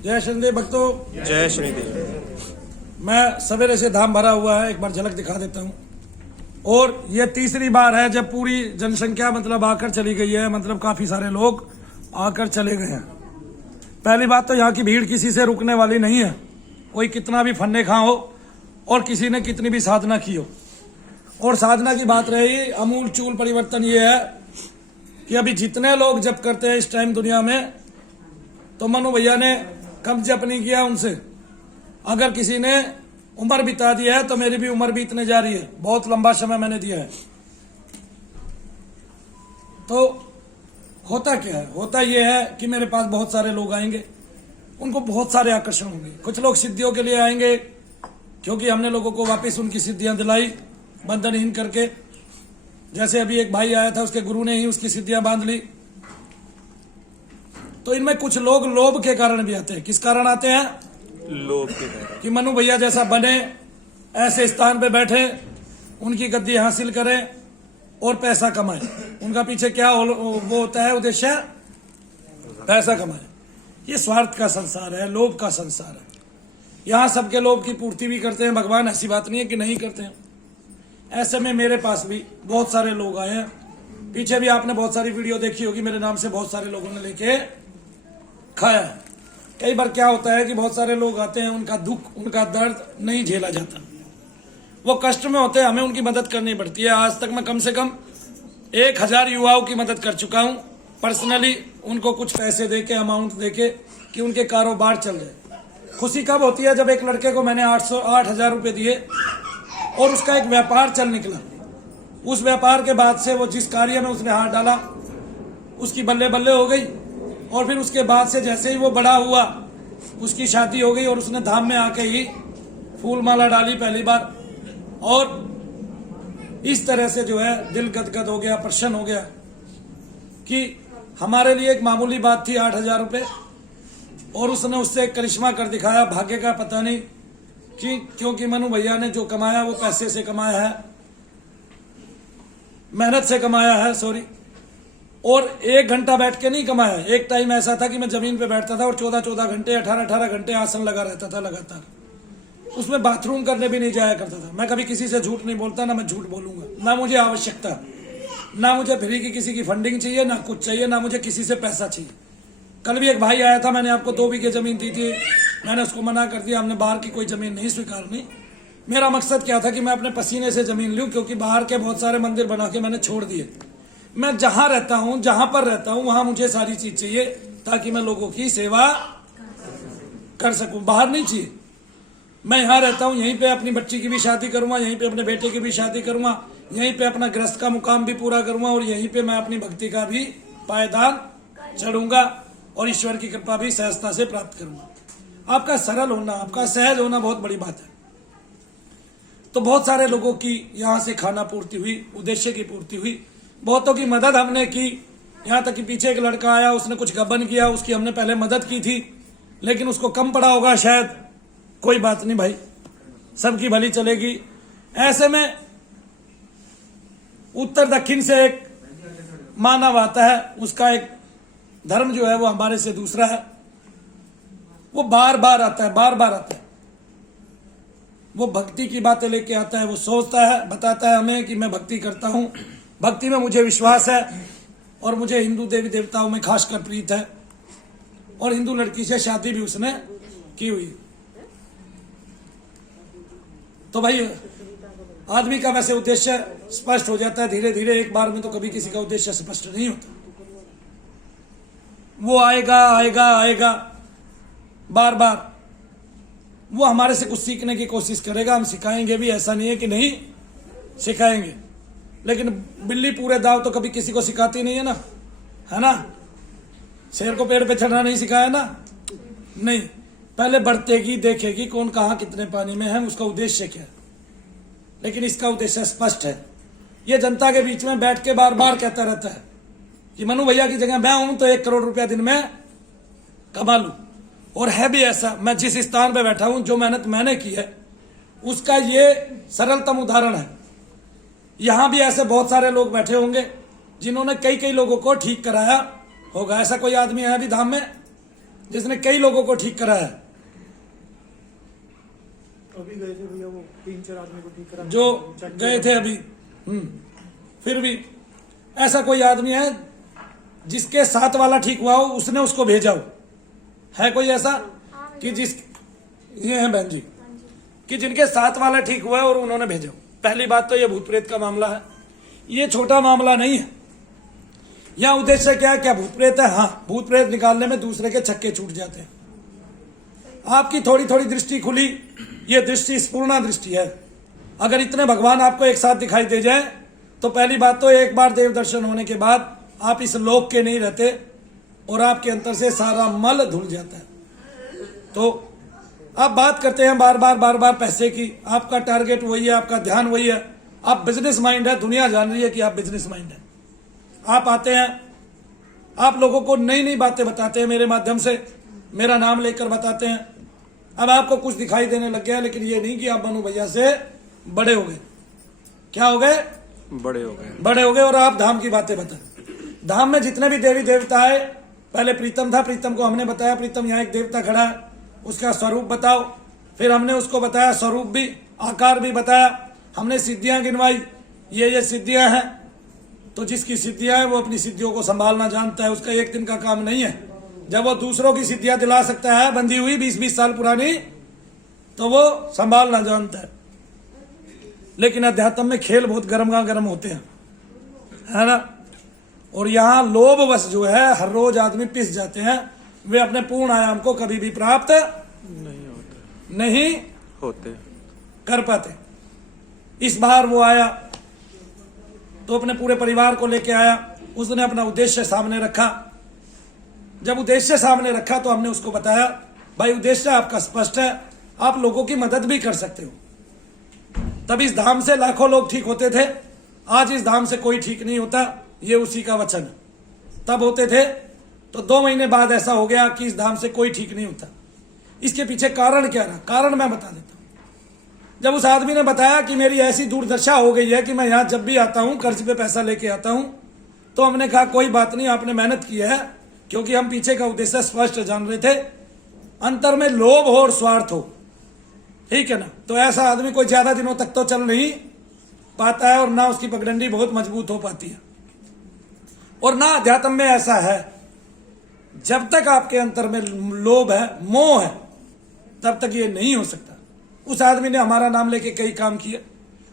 जय शनिदेव भक्तों, जय शनिदेव। मैं सवेरे से धाम भरा हुआ है, एक बार झलक दिखा देता हूँ। और ये तीसरी बार है जब पूरी जनसंख्या मतलब आकर चली गई है, मतलब काफी सारे लोग आकर चले गए हैं। पहली बात तो यहाँ की भीड़ किसी से रुकने वाली नहीं है, कोई कितना भी फन्ने खा हो और किसी ने कितनी भी साधना की हो। और साधना की बात रही, अमूल चूल परिवर्तन ये है कि अभी जितने लोग जप करते हैं इस टाइम दुनिया में, तो मनु भैया ने कब जप नहीं किया उनसे। अगर किसी ने उम्र बिता दी है तो मेरी भी उम्र बीतने जा रही है, बहुत लंबा समय मैंने दिया है। तो होता क्या है, होता यह है कि मेरे पास बहुत सारे लोग आएंगे, उनको बहुत सारे आकर्षण होंगे। कुछ लोग सिद्धियों के लिए आएंगे क्योंकि हमने लोगों को वापस उनकी सिद्धियां दिलाई बंधनहीन करके। जैसे अभी एक भाई आया था, उसके गुरु ने ही उसकी सिद्धियां बांध ली। तो इनमें कुछ लोग लोभ के कारण भी आते हैं। किस कारण आते हैं? लोभ के कारण। कि मनु भैया जैसा बने, ऐसे स्थान पे बैठे, उनकी गद्दी हासिल करें और पैसा कमाए। उनका पीछे क्या वो होता है उद्देश्य? पैसा कमाए। ये स्वार्थ का संसार है, लोभ का संसार है। यहाँ सबके लोभ की पूर्ति भी करते हैं भगवान, ऐसी बात नहीं है कि नहीं करते हैं। ऐसे में मेरे पास भी बहुत सारे लोग आए हैं। पीछे भी आपने बहुत सारी वीडियो देखी होगी, मेरे नाम से बहुत सारे लोगों ने लेके खाया है। कई बार क्या होता है कि बहुत सारे लोग आते हैं, उनका दुख, उनका दर्द नहीं झेला जाता, वो कष्ट में होते हैं, हमें उनकी मदद करनी पड़ती है। आज तक मैं कम से कम 1000 युवाओं की मदद कर चुका हूँ पर्सनली, उनको कुछ पैसे देके, अमाउंट देके, कि उनके कारोबार चल जाए। खुशी कब होती है? जब एक लड़के को मैंने 8,000 रुपये दिए और उसका एक व्यापार चल निकला। उस व्यापार के बाद से वो जिस कार्य में उसने हाथ डाला उसकी बल्ले बल्ले हो गई। और फिर उसके बाद से जैसे ही वो बड़ा हुआ, उसकी शादी हो गई और उसने धाम में आके ही फूल माला डाली पहली बार। और इस तरह से जो है दिल गदगद हो गया, प्रसन्न हो गया कि हमारे लिए एक मामूली बात थी 8,000 रुपये, और उसने उससे करिश्मा कर दिखाया। भाग्य का पता नहीं कि क्योंकि मनु भैया ने जो कमाया वो पैसे से कमाया है, मेहनत से कमाया है, सॉरी। और 1 घंटा बैठ के नहीं कमाया। एक टाइम ऐसा था कि मैं जमीन पे बैठता था और 14-14 घंटे, 18-18 घंटे आसन लगा रहता था लगातार। उसमें बाथरूम करने भी नहीं जाया करता था। मैं कभी किसी से झूठ नहीं बोलता, ना मैं झूठ बोलूंगा, ना मुझे आवश्यकता, ना मुझे फ्री की किसी की फंडिंग चाहिए, ना कुछ चाहिए, ना मुझे किसी से पैसा चाहिए। कल भी एक भाई आया था, मैंने आपको 2 बीघे जमीन दी थी, मैंने उसको मना कर दिया, हमने बाहर की कोई जमीन नहीं स्वीकारनी। मेरा मकसद क्या था कि मैं अपने पसीने से जमीन लूं, क्योंकि बाहर के बहुत सारे मंदिर बना के मैंने छोड़ दिए। मैं जहां रहता हूं, जहां पर रहता हूं, वहां मुझे सारी चीज चाहिए ताकि मैं लोगों की सेवा कर सकूं। बाहर नहीं चाहिए। मैं यहाँ रहता हूँ, यहीं पे अपनी बच्ची की भी शादी करूंगा, यहीं पे अपने बेटे की भी शादी करूंगा, यहीं पे अपना गृहस्थ का मुकाम भी पूरा करूंगा, और यहीं पे मैं अपनी भक्ति का भी पायदान चढ़ूंगा और ईश्वर की कृपा भी सहजता से प्राप्त करूंगा। आपका सरल होना, आपका सहज होना बहुत बड़ी बात है। तो बहुत सारे लोगों की यहाँ से खाना पूर्ति हुई, उद्देश्य की पूर्ति हुई, बहुतों की मदद हमने की। यहाँ तक कि पीछे एक लड़का आया, उसने कुछ गबन किया, उसकी हमने पहले मदद की थी, लेकिन उसको कम पड़ा होगा शायद। कोई बात नहीं भाई, सबकी भली चलेगी। ऐसे में उत्तर दक्षिण से एक मानव आता है, उसका एक धर्म जो है वो हमारे से दूसरा है। वो बार बार आता है, बार बार आता है। वो भक्ति की बातें लेके आता है, वो सोचता है, बताता है हमें कि मैं भक्ति करता हूं, भक्ति में मुझे विश्वास है और मुझे हिंदू देवी देवताओं में खासकर प्रीत है, और हिंदू लड़की से शादी भी उसने की हुई। तो भाई आदमी का वैसे उद्देश्य स्पष्ट हो जाता है धीरे धीरे, एक बार में तो कभी किसी का उद्देश्य स्पष्ट नहीं होता। वो आएगा आएगा आएगा बार बार, वो हमारे से कुछ सीखने की कोशिश करेगा, हम सिखाएंगे भी, ऐसा नहीं है कि नहीं सिखाएंगे। लेकिन बिल्ली पूरे दाव तो कभी किसी को सिखाती नहीं है ना, है ना। शेर को पेड़ पे चढ़ना नहीं सिखाया ना, नहीं। पहले बढ़तेगी, देखेगी कौन कहाँ कितने पानी में है, उसका उद्देश्य क्या है। लेकिन इसका उद्देश्य स्पष्ट है। ये जनता के बीच में बैठ के बार बार कहता रहता है कि मनु भैया की जगह मैं हूं तो 1 करोड़ रुपया दिन में कमा लूं। और है भी ऐसा। मैं जिस स्थान पे बैठा हूं, जो मेहनत मैंने की है, उसका ये सरलतम उदाहरण है। यहां भी ऐसे बहुत सारे लोग बैठे होंगे जिन्होंने कई कई लोगों को ठीक कराया होगा। ऐसा कोई आदमी है अभी धाम में? जिसने कई लोगों को ठीक करा है। अभी गए थे भैया वो 3-4 आदमी को ठीक करा जो गए थे अभी। फिर भी ऐसा कोई आदमी है जिसके साथ वाला ठीक हुआ हो, उसने उसको भेजा हो? है कोई ऐसा कि जिस ये है बहन जी कि जिनके साथ वाला ठीक हुआ है और उन्होंने भेजा हो? पहली बात तो ये भूत प्रेत का मामला है, ये छोटा मामला नहीं है। यहाँ उद्देश्य क्या है? क्या भूत प्रेत है? हाँ, भूत प्रेत निकालने में दूसरे के छक्के छूट जाते हैं। आपकी थोड़ी थोड़ी दृष्टि खुली, ये दृष्टि स्पूर्ण दृष्टि है। अगर इतने भगवान आपको एक साथ दिखाई दे जाए तो पहली बात तो एक बार देव दर्शन होने के बाद आप इस लोक के नहीं रहते और आपके अंतर से सारा मल धुल जाता है। तो आप बात करते हैं बार बार पैसे की, आपका टारगेट वही है, आपका ध्यान वही है, आप बिजनेस माइंड है, दुनिया जान रही है कि आप बिजनेस माइंड है। आप आते हैं, आप लोगों को नई नई बातें बताते हैं, मेरे माध्यम से मेरा नाम लेकर बताते हैं। अब आपको कुछ दिखाई देने लग गया, लेकिन ये नहीं कि आप मनु भैया से बड़े हो गए। क्या हो गए? बड़े हो गए। बड़े हो गए। और आप धाम की बातें बताएं। धाम में जितने भी देवी देवता है, पहले प्रीतम था, प्रीतम को हमने बताया प्रीतम यहाँ एक देवता खड़ा है, उसका स्वरूप बताओ। फिर हमने उसको बताया स्वरूप भी, आकार भी बताया, हमने सिद्धियां गिनवाई, ये सिद्धियां हैं। तो जिसकी सिद्धियां है वो अपनी सिद्धियों को संभालना जानता है, उसका एक दिन का काम नहीं है। जब वो दूसरों की सिद्धियां दिला सकता है बंधी हुई 20-20 साल पुरानी, तो वो संभालना जानता है। लेकिन अध्यात्म में खेल बहुत गर्म होते हैं, है ना। और यहाँ लोभवश जो है हर रोज आदमी पिस जाते हैं, वे अपने पूर्ण आयाम को कभी भी प्राप्त नहीं होते कर पाते। इस बार वो आया तो अपने पूरे परिवार को लेके आया, उसने अपना उद्देश्य सामने रखा। जब उद्देश्य सामने रखा तो हमने उसको बताया, भाई उद्देश्य आपका स्पष्ट है, आप लोगों की मदद भी कर सकते हो। तब इस धाम से लाखों लोग ठीक होते थे, आज इस धाम से कोई ठीक नहीं होता, ये उसी का वचन है। तब होते थे तो 2 महीने बाद ऐसा हो गया कि इस धाम से कोई ठीक नहीं होता। इसके पीछे कारण क्या रहा? कारण मैं बता देता हूं। जब उस आदमी ने बताया कि मेरी ऐसी दुर्दशा हो गई है कि मैं यहाँ जब भी आता हूं कर्ज पे पैसा लेके आता हूं, तो हमने कहा कोई बात नहीं, आपने मेहनत की है, क्योंकि हम पीछे का उद्देश्य स्पष्ट जान रहे थे। अंतर में लोभ हो और स्वार्थ हो, ठीक है ना। तो ऐसा आदमी कोई ज्यादा दिनों तक तो चल नहीं पाता है, और ना उसकी पगडंडी बहुत मजबूत हो पाती है। और ना अध्यात्म में ऐसा है, जब तक आपके अंतर में लोभ है, मोह है, तब तक ये नहीं हो सकता। उस आदमी ने हमारा नाम लेके कई काम किए।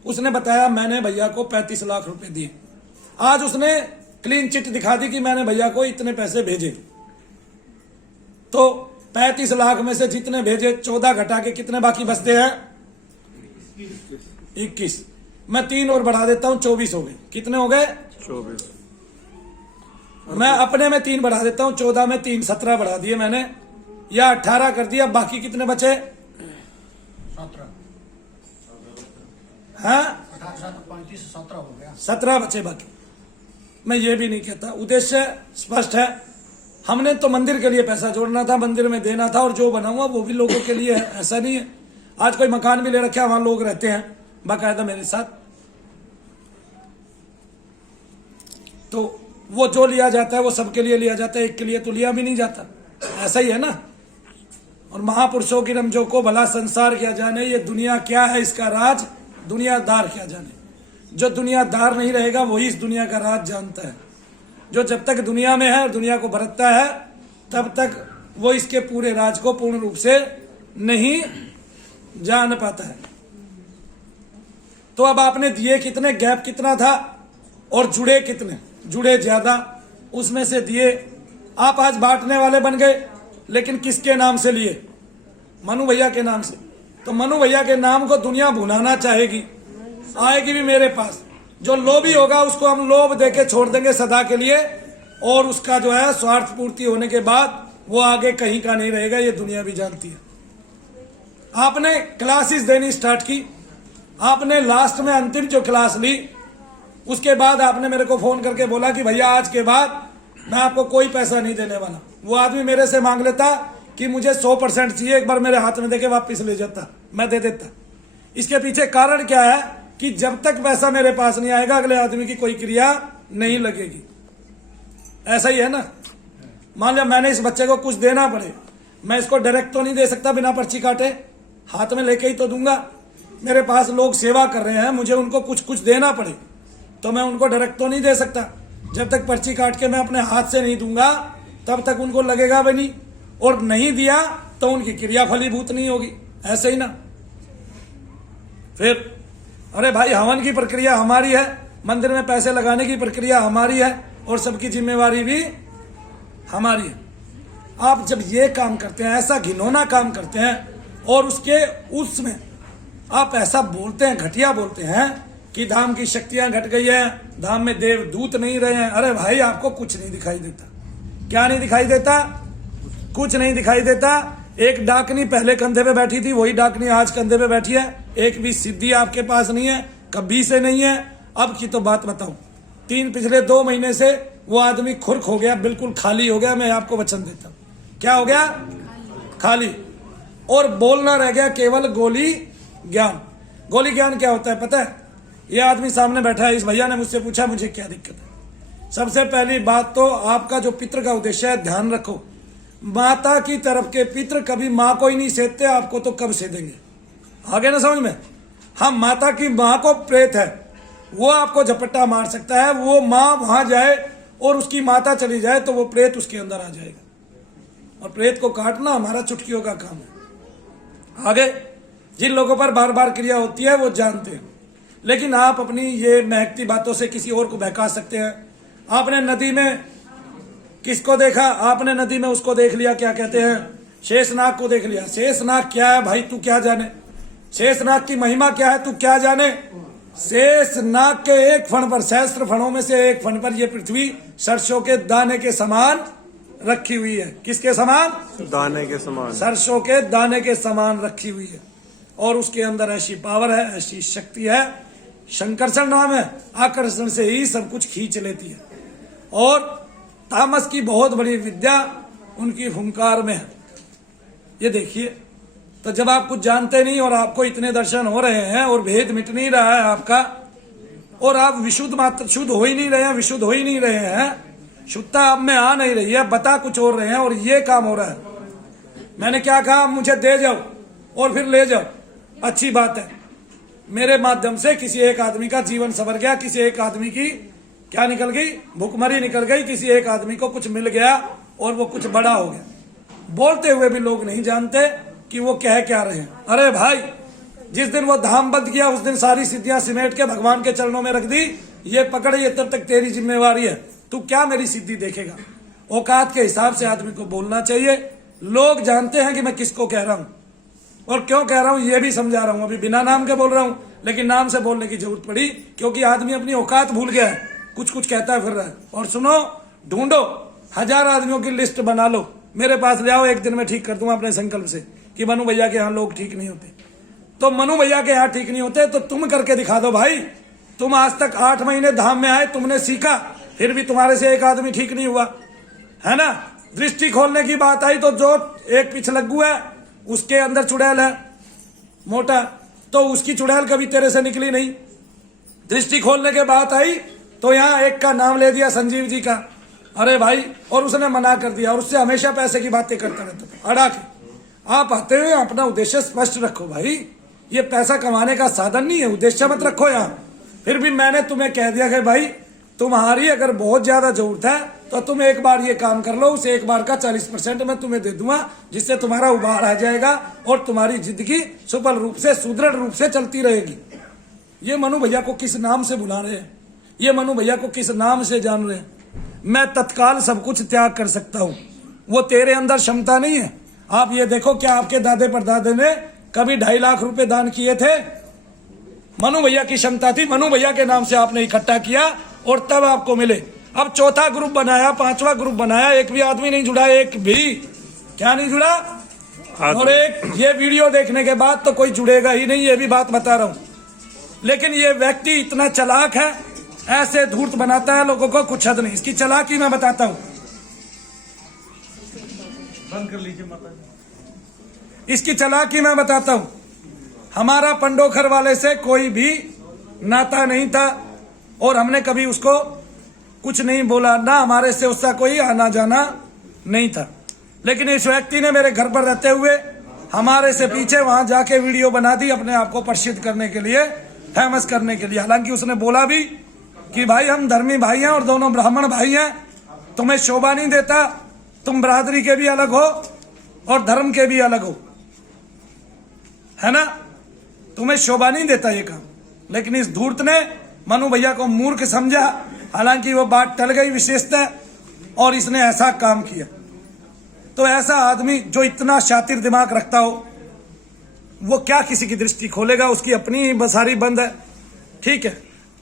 उसने बताया मैंने भैया को 35 लाख रुपए दिए। आज उसने क्लीन चिट दिखा दी कि मैंने भैया को इतने पैसे भेजे। तो 35 लाख में से जितने भेजे 14 घटा के कितने बाकी बचते हैं? 21। मैं 3 और बढ़ा देता हूं, 24 हो गए। कितने हो गए? 24। मैं अपने में 3 बढ़ा देता हूं, 14 में 3, 17 बढ़ा दिए मैंने, या 18 कर दिया। बाकी कितने बचे? 17 हो गया। 17 बचे बाकी। मैं ये भी नहीं कहता, उद्देश्य स्पष्ट है। हमने तो मंदिर के लिए पैसा जोड़ना था, मंदिर में देना था, और जो बनाऊंगा वो भी लोगों के लिए है, ऐसा नहीं है। आज कोई मकान भी ले रखा है, वहां लोग रहते हैं बाकायदा मेरे साथ। तो वो जो लिया जाता है वो सबके लिए लिया जाता है, एक के लिए तो लिया भी नहीं जाता, ऐसा ही है ना। और महापुरुषों की रमजों को भला संसार क्या जाने, ये दुनिया क्या है इसका राज दुनियादार क्या जाने। जो दुनियादार नहीं रहेगा वही इस दुनिया का राज जानता है। जो जब तक दुनिया में है और दुनिया को बरतता है, तब तक वो इसके पूरे राज को पूर्ण रूप से नहीं जान पाता है। तो अब आपने दिए कितने, गैप कितना था, और जुड़े कितने? जुड़े ज्यादा, उसमें से दिए। आप आज बांटने वाले बन गए, लेकिन किसके नाम से लिए? मनु भैया के नाम से। तो मनु भैया के नाम को दुनिया भुनाना चाहेगी, आएगी भी मेरे पास। जो लोभी होगा उसको हम लोभ देके छोड़ देंगे सदा के लिए, और उसका जो है स्वार्थ पूर्ति होने के बाद वो आगे कहीं का नहीं रहेगा, ये दुनिया भी जानती है। आपने क्लासेस देनी स्टार्ट की, आपने लास्ट में अंतिम जो क्लास ली, उसके बाद आपने मेरे को फोन करके बोला कि भैया आज के बाद मैं आपको कोई पैसा नहीं देने वाला। वो आदमी मेरे से मांग लेता कि मुझे 100% चाहिए, एक बार मेरे हाथ में देके वापस ले जाता, मैं दे देता। इसके पीछे कारण क्या है कि जब तक पैसा मेरे पास नहीं आएगा अगले आदमी की कोई क्रिया नहीं लगेगी। ऐसा ही है ना। मान लिया मैंने इस बच्चे को कुछ देना पड़े, मैं इसको डायरेक्ट तो नहीं दे सकता बिना पर्ची काटे, हाथ में लेके ही तो दूंगा। मेरे पास लोग सेवा कर रहे हैं, मुझे उनको कुछ कुछ देना पड़े, तो मैं उनको डायरेक्ट तो नहीं दे सकता। जब तक पर्ची काट के मैं अपने हाथ से नहीं दूंगा तब तक उनको लगेगा भी नहीं, और नहीं दिया तो उनकी क्रिया फलीभूत नहीं होगी। ऐसे ही ना। फिर अरे भाई, हवन की प्रक्रिया हमारी है, मंदिर में पैसे लगाने की प्रक्रिया हमारी है, और सबकी जिम्मेवारी भी हमारी है। आप जब ये काम करते हैं, ऐसा घिनौना काम करते हैं, और उसमें आप ऐसा बोलते हैं, घटिया बोलते हैं कि धाम की शक्तियां घट गई है, धाम में देवदूत नहीं रहे हैं। अरे भाई, आपको कुछ नहीं दिखाई देता। क्या नहीं दिखाई देता? कुछ नहीं दिखाई देता। एक डाकनी पहले कंधे पे बैठी थी, वही डाकनी आज कंधे पे बैठी है। एक भी सिद्धि आपके पास नहीं है, कभी से नहीं है। अब की तो बात बताऊं, पिछले 2 महीने से वो आदमी खुर्क हो गया, बिल्कुल खाली हो गया। मैं आपको वचन देता हूं। क्या हो गया? खाली। और बोलना रह गया केवल गोली ज्ञान। गोली ज्ञान क्या होता है पता है? ये आदमी सामने बैठा है, इस भैया ने मुझसे पूछा मुझे क्या दिक्कत है। सबसे पहली बात तो आपका जो पितृ का उद्देश्य है, ध्यान रखो, माता की तरफ के पितृ कभी माँ को ही नहीं सेधते, आपको तो कब सेधेंगे? आगे ना समझ में? हम माता की माँ को प्रेत है, वो आपको झपट्टा मार सकता है। वो माँ वहां जाए और उसकी माता चली जाए तो वो प्रेत उसके अंदर आ जाएगा, और प्रेत को काटना हमारा चुटकियों का काम है। आगे जिन लोगों पर बार बार क्रिया होती है वो जानते हैं, लेकिन आप अपनी ये महकती बातों से किसी और को बहका सकते हैं। आपने नदी में किसको देखा? आपने नदी में उसको देख लिया, क्या कहते हैं, शेषनाग को देख लिया। शेषनाग क्या है भाई, तू क्या जाने? शेषनाग की महिमा क्या है, तू क्या जाने? शेषनाग के एक फण पर, सहस्त्र फणों में से एक फण पर ये पृथ्वी सरसों के दाने के समान रखी हुई है। किसके समान? दाने के समान। सरसों के दाने के समान रखी हुई है, और उसके अंदर ऐसी पावर है, ऐसी शक्ति है, शंकरषण नाम है, आकर्षण से ही सब कुछ खींच लेती है। और तामस की बहुत बड़ी विद्या उनकी हुंकार में है। ये देखिए, तो जब आप कुछ जानते नहीं और आपको इतने दर्शन हो रहे हैं और भेद मिट नहीं रहा है आपका, और आप विशुद्ध मात्र शुद्ध हो ही नहीं रहे हैं, विशुद्ध हो ही नहीं रहे हैं, शुद्धता आप में आ नहीं रही है, बता कुछ और रहे हैं, और ये काम हो रहा है। मैंने क्या कहा? मुझे दे जाओ और फिर ले जाओ, अच्छी बात है। मेरे माध्यम से किसी एक आदमी का जीवन संवर गया, किसी एक आदमी की क्या निकल गई? भुखमरी निकल गई, किसी एक आदमी को कुछ मिल गया और वो कुछ बड़ा हो गया। बोलते हुए भी लोग नहीं जानते कि वो कह क्या रहे हैं। अरे भाई, जिस दिन वो धाम बंद किया उस दिन सारी सिद्धियां सिमेट के भगवान के चरणों में रख दी। ये पकड़, ये तब तक तेरी जिम्मेवारी है, तू क्या मेरी सिद्धि देखेगा? औकात के हिसाब से आदमी को बोलना चाहिए। लोग जानते हैं कि मैं किसको कह रहा हूं और क्यों कह रहा हूं, ये भी समझा रहा हूं। अभी बिना नाम के बोल रहा हूं, लेकिन नाम से बोलने की जरूरत पड़ी क्योंकि आदमी अपनी औकात भूल गया है, कुछ कुछ कहता फिर रहा है। और सुनो, ढूंढो, 1000 आदमियों की लिस्ट बना लो, मेरे पास ले आओ, एक दिन में ठीक कर दूंगा अपने संकल्प से कि मनु भैया के यहाँ लोग ठीक नहीं होते। तो मनु भैया के यहाँ ठीक नहीं होते तो तुम करके दिखा दो भाई। तुम आज तक 8 महीने धाम में आए, तुमने सीखा, फिर भी तुम्हारे से एक आदमी ठीक नहीं हुआ, है ना? दृष्टि खोलने की बात आई तो जो एक पिछलग्गू है उसके अंदर चुड़ैल है मोटा, तो उसकी चुड़ैल कभी तेरे से निकली नहीं। दृष्टि खोलने के बात आई तो यहाँ एक का नाम ले दिया, संजीव जी का। अरे भाई, और उसने मना कर दिया, और उससे हमेशा पैसे की बातें करता रहता था अड़ा के। आप आते हुए अपना उद्देश्य स्पष्ट रखो भाई, ये पैसा कमाने का साधन नहीं है, उद्देश्य मत रखो यहाँ। फिर भी मैंने तुम्हें कह दिया कि भाई तुम्हारी अगर बहुत ज्यादा जरूरत है तो तुम एक बार ये काम कर लो, उस एक बार का 40% मैं तुम्हें दे दूंगा, जिससे तुम्हारा उबार आ जाएगा और तुम्हारी जिंदगी सुफल रूप से, सुदृढ़ रूप से चलती रहेगी। ये मनु भैया को किस नाम से बुला रहे हैं, ये मनु भैया को किस नाम से जान रहे हैं? मैं तत्काल सब कुछ त्याग कर सकता हूं, वो तेरे अंदर क्षमता नहीं है। आप ये देखो, क्या आपके दादे परदादे ने कभी 2.5 लाख रुपए दान किए थे? मनु भैया की क्षमता थी, मनु भैया के नाम से आपने इकट्ठा किया और तब आपको मिले। अब चौथा ग्रुप बनाया, 5वां ग्रुप बनाया, एक भी आदमी नहीं जुड़ा, एक भी क्या नहीं जुड़ा। और एक ये वीडियो देखने के बाद तो कोई जुड़ेगा ही नहीं, ये भी बात बता रहा हूं। लेकिन ये व्यक्ति इतना चालाक है, ऐसे धूर्त बनाता है लोगों को, कुछ हद नहीं। इसकी चालाकी मैं बताता हूं, बंद कर लीजिए माता जी। इसकी चालाकी मैं बताता हूं। हमारा पंडोखर वाले से कोई भी नाता नहीं था और हमने कभी उसको कुछ नहीं बोला, ना हमारे से उसका कोई आना जाना नहीं था। लेकिन इस व्यक्ति ने मेरे घर पर रहते हुए हमारे से पीछे वहां जाके वीडियो बना दी अपने आप को प्रसिद्ध करने के लिए, फेमस करने के लिए। हालांकि उसने बोला भी कि भाई हम धर्मी भाई हैं और दोनों ब्राह्मण भाई हैं, तुम्हें शोभा नहीं देता, तुम बरादरी के भी अलग हो और धर्म के भी अलग हो, है ना, तुम्हें शोभा नहीं देता ये काम। लेकिन इस धूर्त ने मनु भैया को मूर्ख समझा। हालांकि वो बात टल गई विशेषतः, और इसने ऐसा काम किया। तो ऐसा आदमी जो इतना शातिर दिमाग रखता हो, वो क्या किसी की दृष्टि खोलेगा? उसकी अपनी बसारी बंद है, ठीक है।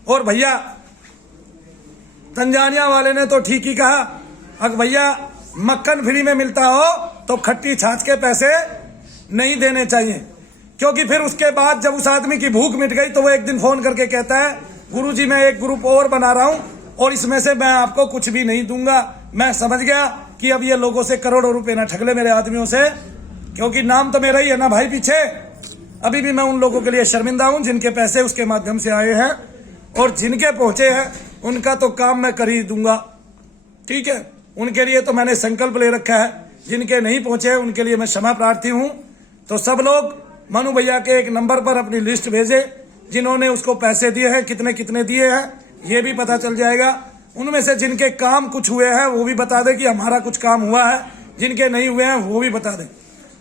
और भैया तंजानिया वाले ने तो ठीक ही कहा, अगर भैया मक्खन फ्री में मिलता हो तो खट्टी छाछ के पैसे नहीं देने चाहिए, क्योंकि फिर उसके बाद जब उस आदमी की भूख मिट गई तो वो एक दिन फोन करके कहता है, गुरुजी मैं एक ग्रुप और बना रहा हूं और इसमें से मैं आपको कुछ भी नहीं दूंगा। मैं समझ गया कि अब ये लोगों से करोड़ों रुपए ना ठग ले मेरे आदमियों से, क्योंकि नाम तो मेरा ही है ना भाई पीछे। अभी भी मैं उन लोगों के लिए शर्मिंदा हूं जिनके पैसे उसके माध्यम से आए हैं, और जिनके पहुंचे हैं उनका तो काम मैं कर ही दूंगा, ठीक है। उनके लिए तो मैंने संकल्प ले रखा है, जिनके नहीं पहुंचे हैं उनके लिए मैं क्षमा प्रार्थी हूं। तो सब लोग मनु भैया के एक नंबर पर अपनी लिस्ट भेजे, जिन्होंने उसको पैसे दिए हैं, कितने कितने दिए हैं ये भी पता चल जाएगा। उनमें से जिनके काम कुछ हुए हैं वो भी बता दे कि हमारा कुछ काम हुआ है, जिनके नहीं हुए हैं वो भी बता दे।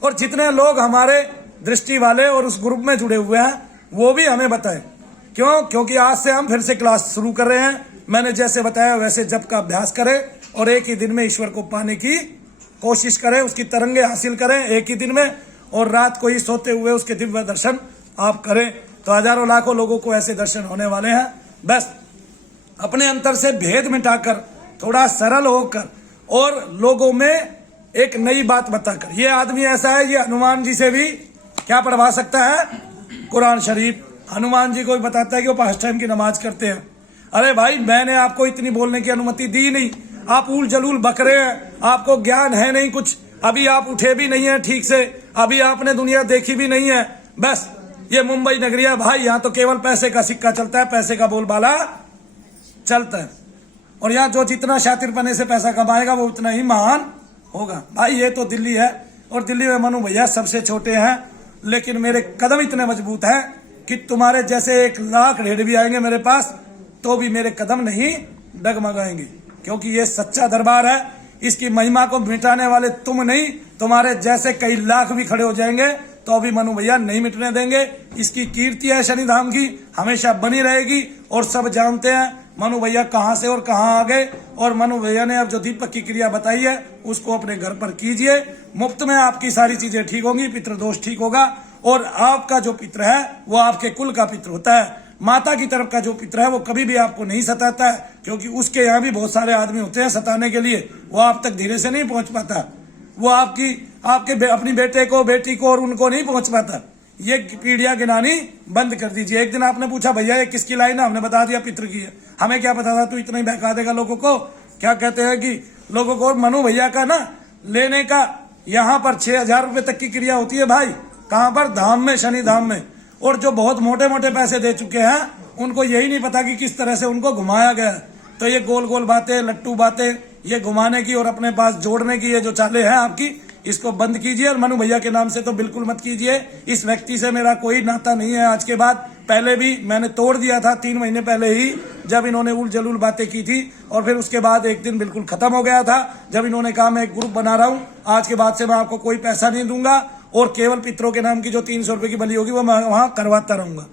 और जितने लोग हमारे दृष्टि वाले और उस ग्रुप में जुड़े हुए हैं वो भी हमें बताएं। क्यों? क्योंकि आज से हम फिर से क्लास शुरू कर रहे हैं। मैंने जैसे बताया वैसे जप का अभ्यास करें और एक ही दिन में ईश्वर को पाने की कोशिश करें, उसकी तरंगे हासिल करें एक ही दिन में, और रात को ही सोते हुए उसके दिव्य दर्शन आप करें। तो हजारों लाखों लोगों को ऐसे दर्शन होने वाले हैं। बस अपने अंतर से भेद मिटाकर, थोड़ा सरल होकर और लोगों में एक नई बात बताकर। ये आदमी ऐसा है, ये हनुमान जी से भी क्या पढ़वा सकता है? कुरान शरीफ। हनुमान जी को भी बताता है कि वो 5 टाइम की नमाज करते हैं। अरे भाई मैंने आपको इतनी बोलने की अनुमति दी नहीं, आप उल जलूल बक रहे हैं, आपको ज्ञान है नहीं कुछ, अभी आप उठे भी नहीं है ठीक से, अभी आपने दुनिया देखी भी नहीं है। बस ये मुंबई नगरी है भाई, यहाँ तो केवल पैसे का सिक्का चलता है, पैसे का बोलबाला चलता है, और यहाँ जो जितना शातिरपने से पैसा कमाएगा वो उतना ही महान होगा। भाई ये तो दिल्ली है, और दिल्ली में मनु भैया सबसे छोटे हैं, लेकिन मेरे कदम इतने मजबूत हैं कि तुम्हारे जैसे 1 लाख ढेर भी आएंगे मेरे पास तो भी मेरे कदम नहीं डगमगाएंगे, क्योंकि ये सच्चा दरबार है। इसकी महिमा को मिटाने वाले तुम नहीं, तुम्हारे जैसे कई लाख भी खड़े हो जाएंगे तो अभी मनु भैया नहीं मिटने देंगे। इसकी कीर्ति है शनिधाम की, हमेशा बनी रहेगी। और सब जानते हैं मनु भैया कहाँ से और कहाँ आ गए। और मनु भैया ने अब जो दीपक की क्रिया बताई है उसको अपने घर पर कीजिए, मुफ्त में आपकी सारी चीजें ठीक होंगी, पितृदोष ठीक होगा। और आपका जो पितृ है वो आपके कुल का पितृ होता है। माता की तरफ का जो पितृ है वो कभी भी आपको नहीं सताता है, क्योंकि उसके यहाँ भी बहुत सारे आदमी होते हैं सताने के लिए, वो आप तक धीरे से नहीं पहुंच पाता, वो आपके अपनी बेटे को, बेटी को और उनको नहीं पहुंच पाता। ये पीढ़ियां गिनानी बंद कर दीजिए। एक दिन आपने पूछा भैया ये किसकी लाइन है, हमने बता दिया पितृ की है। हमें क्या पता था तू इतना ही बहका देगा लोगों को। क्या कहते हैं कि लोगों को मनु भैया का ना लेने का यहाँ पर 6,000 रुपए तक की क्रिया होती है भाई। कहाँ पर? धाम में, शनि धाम में। और जो बहुत मोटे मोटे पैसे दे चुके हैं उनको यही नहीं पता कि किस तरह से उनको घुमाया गया। तो ये गोल गोल बातें, लट्टू बातें, ये घुमाने की और अपने पास जोड़ने की ये जो चालें हैं आपकी, इसको बंद कीजिए। और मनु भैया के नाम से तो बिल्कुल मत कीजिए। इस व्यक्ति से मेरा कोई नाता नहीं है आज के बाद। पहले भी मैंने तोड़ दिया था 3 महीने पहले ही, जब इन्होंने उल जलूल बातें की थी। और फिर उसके बाद एक दिन बिल्कुल खत्म हो गया था जब इन्होंने कहा मैं एक ग्रुप बना रहा हूँ, आज के बाद से मैं आपको कोई पैसा नहीं दूंगा और केवल पितरों के नाम की जो 300 रुपए की बलि होगी वो मैं वहां करवाता रहूंगा।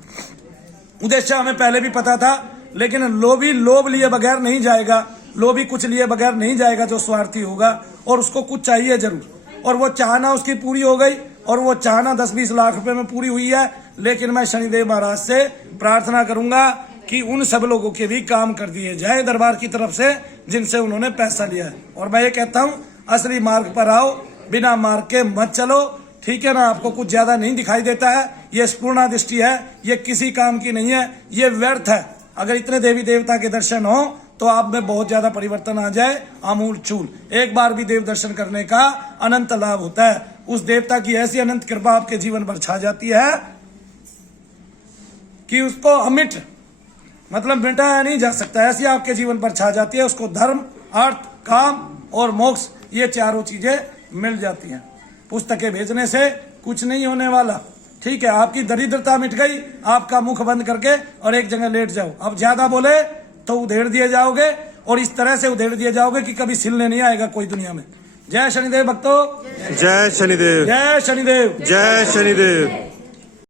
उद्देश्य हमें पहले भी पता था, लेकिन लोभ लिए बगैर नहीं जाएगा, लोभी कुछ लिए बगैर नहीं जाएगा जो स्वार्थी होगा, और उसको कुछ चाहिए जरूर। और वो चाहना उसकी पूरी हो गई, और वो चाहना 10-20 लाख रुपए में पूरी हुई है। लेकिन मैं शनिदेव महाराज से प्रार्थना करूंगा कि उन सब लोगों के भी काम कर दिए जाए दरबार की तरफ से जिनसे उन्होंने पैसा लिया है। और मैं ये कहता हूँ असली मार्ग पर आओ, बिना मार्ग के मत चलो, ठीक है ना। आपको कुछ ज्यादा नहीं दिखाई देता है, ये स्पूर्णा दृष्टि है, ये किसी काम की नहीं है, ये व्यर्थ है। अगर इतने देवी देवता के दर्शन हो तो आप में बहुत ज्यादा परिवर्तन आ जाए, आमूल चूल। एक बार भी देव दर्शन करने का अनंत लाभ होता है। उस देवता की ऐसी अनंत कृपा आपके जीवन पर छा जाती है कि उसको अमिट मतलब मिटाया नहीं जा सकता, ऐसी आपके जीवन पर छा जाती है। उसको धर्म, अर्थ, काम और मोक्ष, ये चारों चीजें मिल जाती हैं। पुस्तकें भेजने से कुछ नहीं होने वाला, ठीक है। आपकी दरिद्रता मिट गई, आपका मुख बंद करके और एक जगह लेट जाओ। अब ज्यादा बोले तो उधेड़ दिए जाओगे, और इस तरह से उधेड़ दिए जाओगे कि कभी सिलने नहीं आएगा कोई दुनिया में। जय शनिदेव भक्तों, जय शनिदेव, जय शनिदेव। जय शनिदेव।